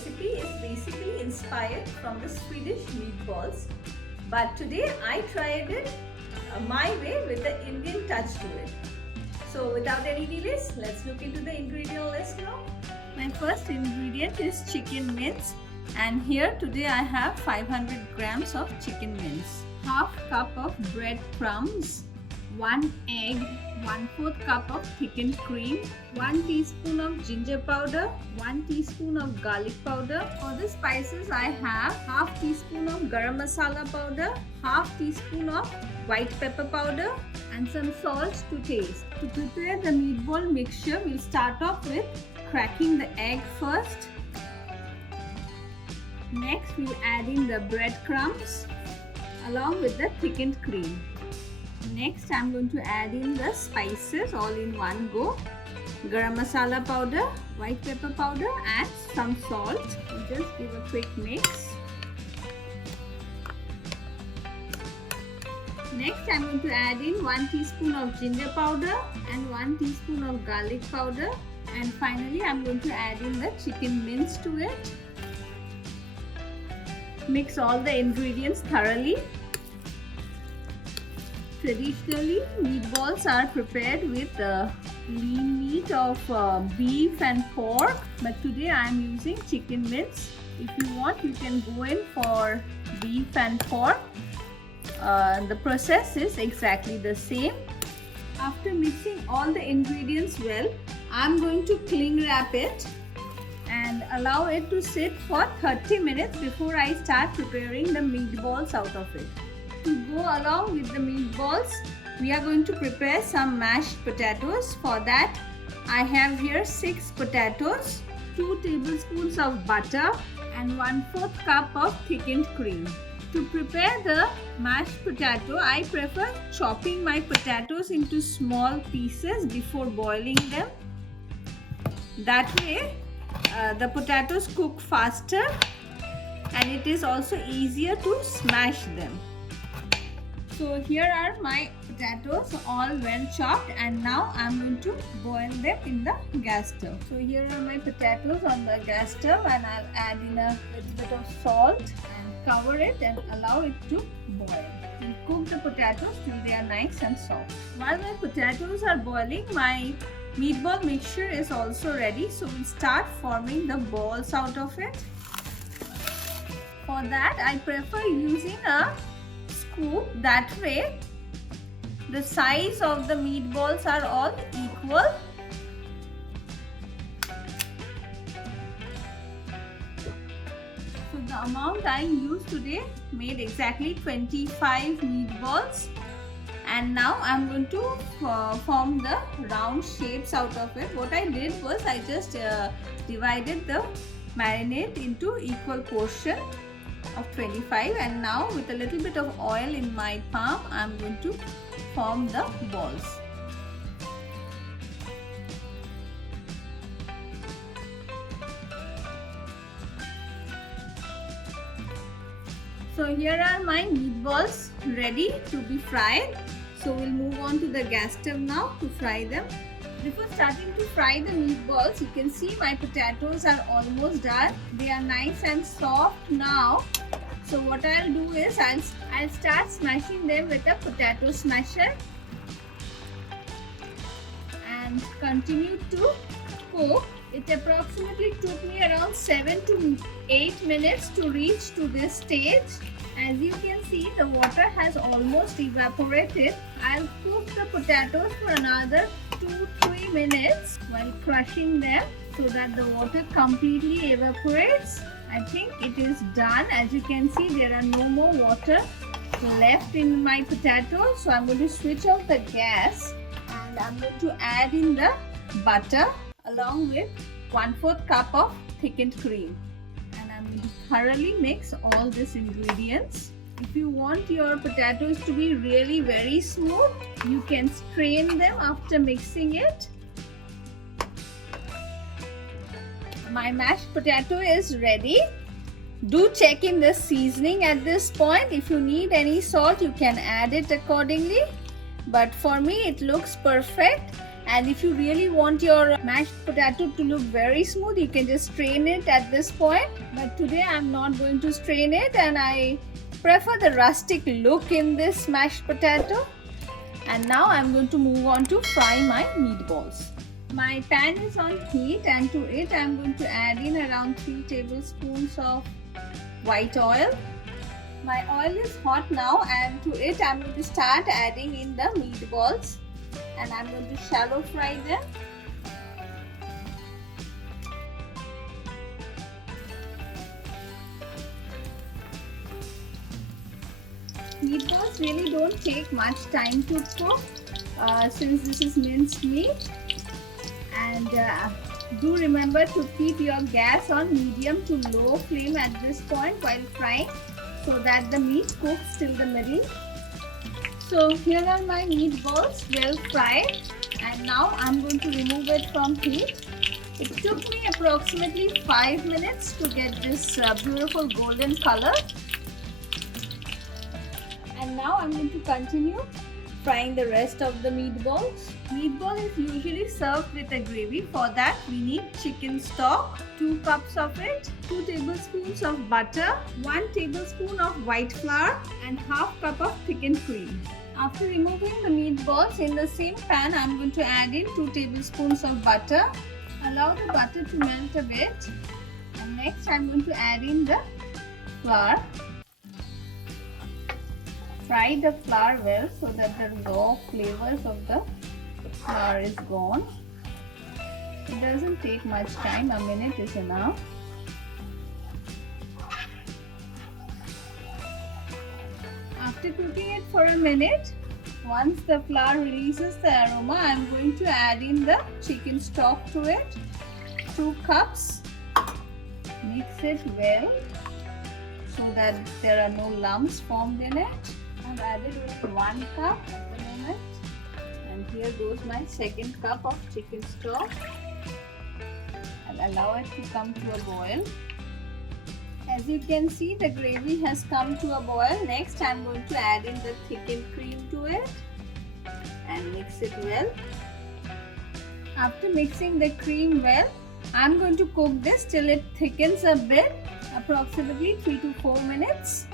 recipe is basically inspired from the Swedish meatballs, but today I tried it my way with the Indian touch to it. So without any delays, let's look into the ingredient list now. My first ingredient is chicken mince, and here today I have 500 grams of chicken mince, half cup of bread crumbs, 1 egg, 1/4 cup of thickened cream, 1 teaspoon of ginger powder, 1 teaspoon of garlic powder. For the spices I have half teaspoon of garam masala powder, half teaspoon of white pepper powder and some salt to taste. To prepare the meatball mixture, we'll start off with cracking the egg first. Next we'll add in the breadcrumbs along with the thickened cream. Next I'm going to add in the spices all in one go. Garam masala powder, white pepper powder and some salt. Just give a quick mix. Next I'm going to add in 1 teaspoon of ginger powder and 1 teaspoon of garlic powder, and finally I'm going to add in the chicken mince to it. Mix all the ingredients thoroughly. Traditionally, meatballs are prepared with lean meat of beef and pork, but today I am using chicken mince. If you want, you can go in for beef and pork. The process is exactly the same. After mixing all the ingredients well, I am going to cling wrap it and allow it to sit for 30 minutes before I start preparing the meatballs out of it. To go along with the meatballs, we are going to prepare some mashed potatoes. For that, I have here 6 potatoes, 2 tablespoons of butter and 1/4 cup of thickened cream. To prepare the mashed potato, I prefer chopping my potatoes into small pieces before boiling them. That way, the potatoes cook faster and it is also easier to smash them. So here are my potatoes all well chopped, and now I'm going to boil them in the gas stove. So here are my potatoes on the gas stove, and I'll add in a little bit of salt and cover it and allow it to boil. And cook the potatoes till they are nice and soft. While my potatoes are boiling, my meatball mixture is also ready. So we'll start forming the balls out of it. For that, I prefer using a scoop. That way the size of the meatballs are all equal. So the amount I used today made exactly 25 meatballs, and now I'm going to form the round shapes out of it. What I did was I just divided the marinade into equal portion of 25, and now with a little bit of oil in my palm, I'm going to form the balls. So here are my meatballs ready to be fried. So we'll move on to the gas stove now to fry them. Before starting to fry the meatballs, you can see my potatoes are almost done. They are nice and soft now. So what I'll do is I'll start smashing them with a potato smasher and continue to cook. It approximately took me around 7 to 8 minutes to reach to this stage. As you can see, the water has almost evaporated. I'll cook the potatoes for another 2-3 minutes while crushing them so that the water completely evaporates. I think it is done. As you can see, there are no more water left in my potatoes. So I'm going to switch off the gas and I'm going to add in the butter along with 1/4 cup of thickened cream. And I'm going to thoroughly mix all these ingredients. If you want your potatoes to be really very smooth, you can strain them after mixing it. My mashed potato is ready. Do check in the seasoning at this point. If you need any salt, you can add it accordingly. But for me, it looks perfect. And if you really want your mashed potato to look very smooth, you can just strain it at this point. But today I'm not going to strain it, and I prefer the rustic look in this mashed potato. And now I'm going to move on to fry my meatballs. My pan is on heat, and to it I'm going to add in around 3 tablespoons of white oil. My oil is hot now, and to it I'm going to start adding in the meatballs, and I'm going to shallow fry them. Meatballs really don't take much time to cook since this is minced meat. And do remember to keep your gas on medium to low flame at this point while frying, so that the meat cooks till the middle. So here are my meatballs well fried, and now I'm going to remove it from heat. It took me approximately 5 minutes to get this beautiful golden color. And now I'm going to continue frying the rest of the meatballs. Meatball is usually served with a gravy. For that we need chicken stock, 2 cups of it, 2 tablespoons of butter, 1 tablespoon of white flour, and half cup of thickened cream. After removing the meatballs, in the same pan I'm going to add in 2 tablespoons of butter. Allow the butter to melt a bit, and next I'm going to add in the flour. Fry the flour well so that the raw flavors of the flour is gone. It doesn't take much time, a minute is enough. After cooking it for a minute, once the flour releases the aroma, I am going to add in the chicken stock to it. 2 cups. Mix it well so that there are no lumps formed in it. I've added only 1 cup at the moment, and here goes my 2nd cup of chicken stock. I'll allow it to come to a boil. As you can see, the gravy has come to a boil. Next I'm going to add in the thickened cream to it and mix it well. After mixing the cream well, I'm going to cook this till it thickens a bit, approximately 3 to 4 minutes.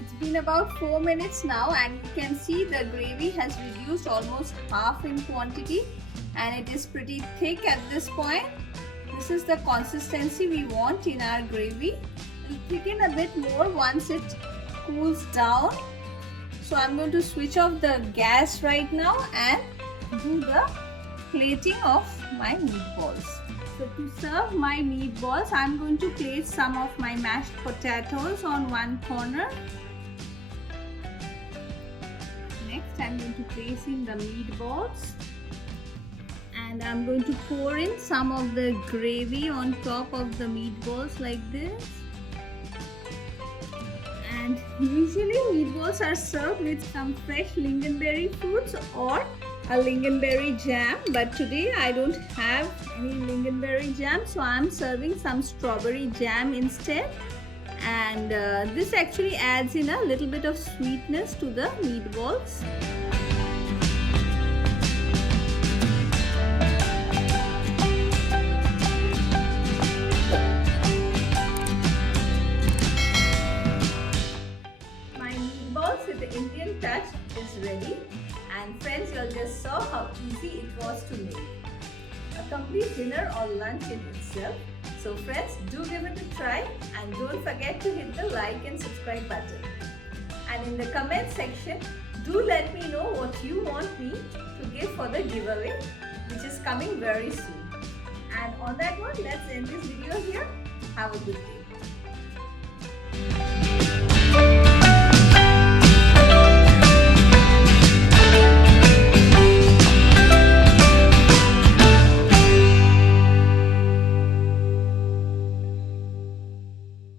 It's been about 4 minutes now, and you can see the gravy has reduced almost half in quantity, and it is pretty thick at this point. This is the consistency we want in our gravy. It will thicken a bit more once it cools down. So I'm going to switch off the gas right now and do the plating of my meatballs. So to serve my meatballs, I'm going to place some of my mashed potatoes on one corner. Next I'm going to place in the meatballs, and I'm going to pour in some of the gravy on top of the meatballs like this. And usually meatballs are served with some fresh lingonberry fruits or a lingonberry jam, but today I don't have any lingonberry jam, so I'm serving some strawberry jam instead. And this actually adds in a little bit of sweetness to the meatballs. My meatballs with the Indian touch is ready, and friends, you all just saw how easy it was to make. A complete dinner or lunch in itself. So friends, do give it a try, and don't forget to hit the like and subscribe button. And in the comment section, do let me know what you want me to give for the giveaway, which is coming very soon. And on that note, let's end this video here. Have a good day.